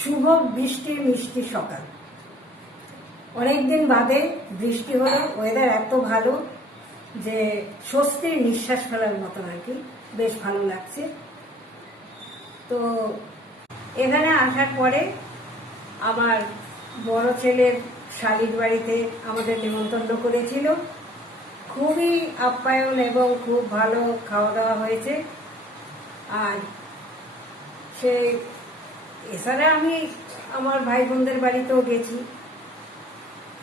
শুভ বৃষ্টি মিষ্টি সকাল। অনেকদিন বাদে বৃষ্টি হলো, ওয়েদার এত ভালো যে স্বস্তির নিঃশ্বাস ফেলার মতন আর কি, বেশ ভালো লাগছে। তো এখানে আসার পরে আমার বড় ছেলের শালির বাড়িতে আমাদের নিমন্ত্রণ করেছিল। খুবই আপ্যায়ন এবং খুব ভালো খাওয়া দাওয়া হয়েছে। আর সে এছাড়া আমি আমার ভাই বোনদের বাড়িতেও গেছি,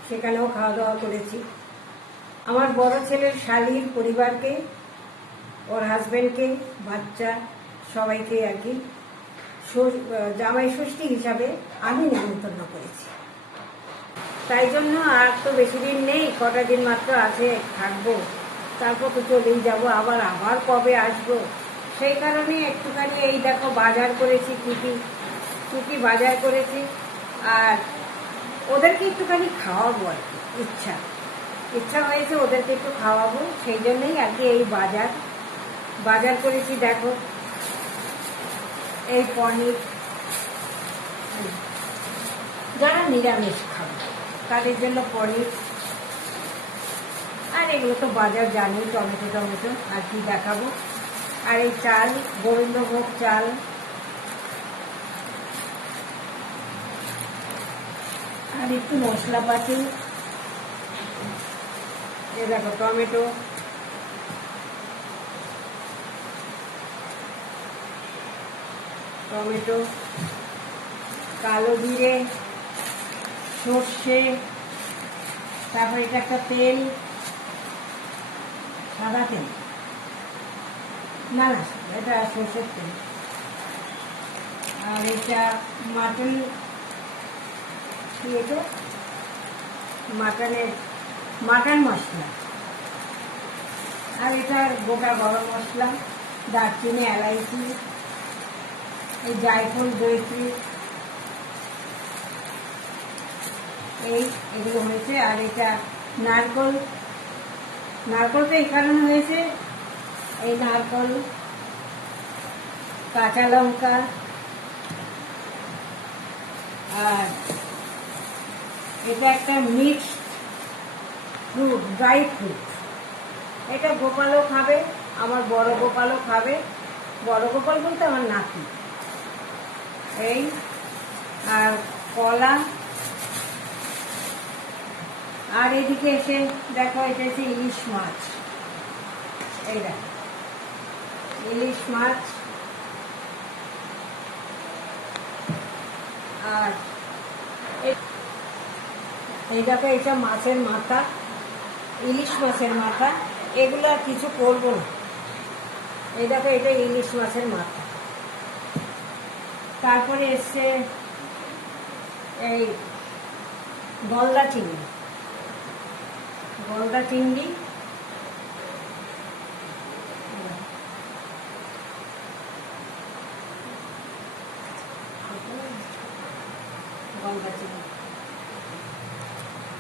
সেখানেও খাওয়া দাওয়া করেছি। আমার বড় ছেলের শালীর পরিবারকে, ওর হাজবেন্ডকে, বাচ্চা সবাইকে আর কি জামাই ষষ্ঠী হিসাবে আমি নিমন্ত্রণ করেছি। তাই জন্য আর তো বেশি দিন নেই, কটা দিন মাত্র আছে, থাকবো, তারপর তো চলেই যাবো। আবার কবে আসবো, সেই কারণে একটুখানি এই দেখো বাজার করেছি, টুকি বাজার করেছি। আর ওদেরকে একটুখানি খাওয়াবো আর কি, ইচ্ছা হয়েছে ওদেরকে একটু খাওয়াবো, সেই জন্যই আর কি এই বাজার করেছি। দেখো এই পনির, যারা নিরামিষ খাবে তাদের জন্য পনির। আর এগুলো তো বাজার জানি, টমেটো আর কি দেখাবো। আর এই চাল, গোবিন্দভোগ চাল, আর একটু মশলাপাতি। এ দেখো টমেটো, কালো জিরে, সর্ষে, তারপর এটা একটা তেল, সাদা তেল, না এটা সর্ষের তেল। আর এটা মাটন মশলা। আর এটা গোটা গরম মশলা, দারচিনি, এলাইচি, এই জায়ফল, জয়ত্রী, এগুলো হয়েছে। আর এটা নারকলটা এই কারণে হয়েছে, এই নারকল, কাঁচা লঙ্কা, আর এটা একটা মিক্সড ফ্রুট, ড্রাই ফ্রুট। এটা গোপালও খাবে, আমার বড় গোপালও খাবে। বড় গোপাল বলতে আমার নাতি। এই আর কলা। আর এদিকে এসে দেখো, এটা হচ্ছে ইলিশ মাছ। এই দেখো ইলিশ মাছ। আর এই দেখো এটা মাছের মাথা, ইলিশ মাছের মাথা। এগুলো আর কিছু করবো না। এই দেখো এটা ইলিশ মাছের মাথা। তারপরে এসছে এই গলদা চিংড়ি। গলদা চিংড়ি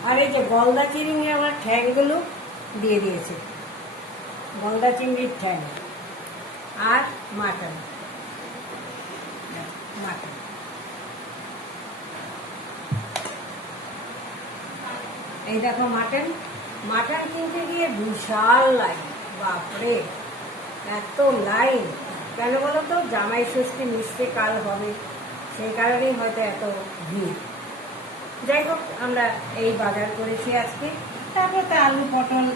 আর এই যে গলদা চিংড়ি আমার ঠ্যাংগুলো দিয়ে দিয়েছে, গলদা চিংড়ির ঠ্যাং। আর মাটন, এই দেখো মাটন কিনতে গিয়ে বিশাল লাইন, বাপরে এত লাইন কেন বলো তো? জামাই ষষ্ঠী নিশ্চয়ই কাল হবে, সেই কারণেই হয়তো এত ভিড়। যাই হোক, আমরা এই বাজার করেছি আজকে। তারপর তো আলু, পটল,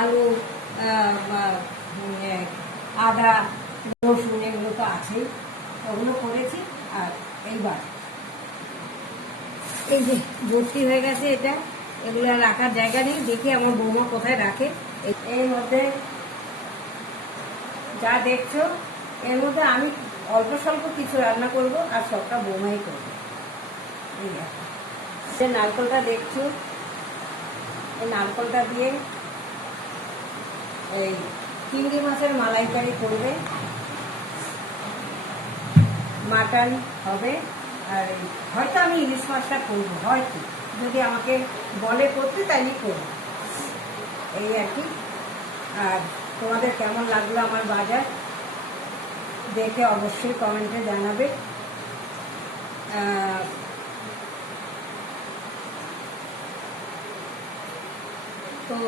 আলু, আদা, রসুন, এগুলো তো আছেই, ওগুলো করেছি। আর এইবার এই যে ভর্তি হয়ে গেছে এটা, এগুলো রাখার জায়গা নেই। দেখি আমার বৌমা কোথায় রাখে। এর মধ্যে যা দেখছো, এর মধ্যে আমি অল্প স্বল্প কিছু রান্না করব, আর সবটা বৌমাই করবো। এই যে নারকলটা দেখছো, এই নারকলটা দিয়ে এই চিংড়ি মাছের মালাইকারি করবে, মাটন হবে। আর হয়তো আমি ইলিশ মাছটা করবো, হয়তো যদি আমাকে বলে করতে তাইলে করবো, এই আর কি। আর তোমাদের কেমন লাগলো আমার বাজার, দেখে অবশ্যই কমেন্টে জানাবে। তো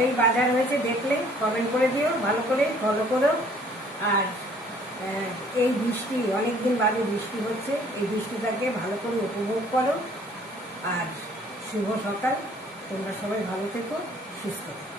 এই বাজার হয়েছে, দেখলে কমেন্ট করে দিও, ভালো করে ফলো করো। আর এই বৃষ্টি, অনেকদিন বাদে বৃষ্টি হচ্ছে, এই বৃষ্টিটাকে ভালো করে উপভোগ করো। আর শুভ সকাল, তোমরা সবাই ভালো থেকো, সুস্থ থেকো।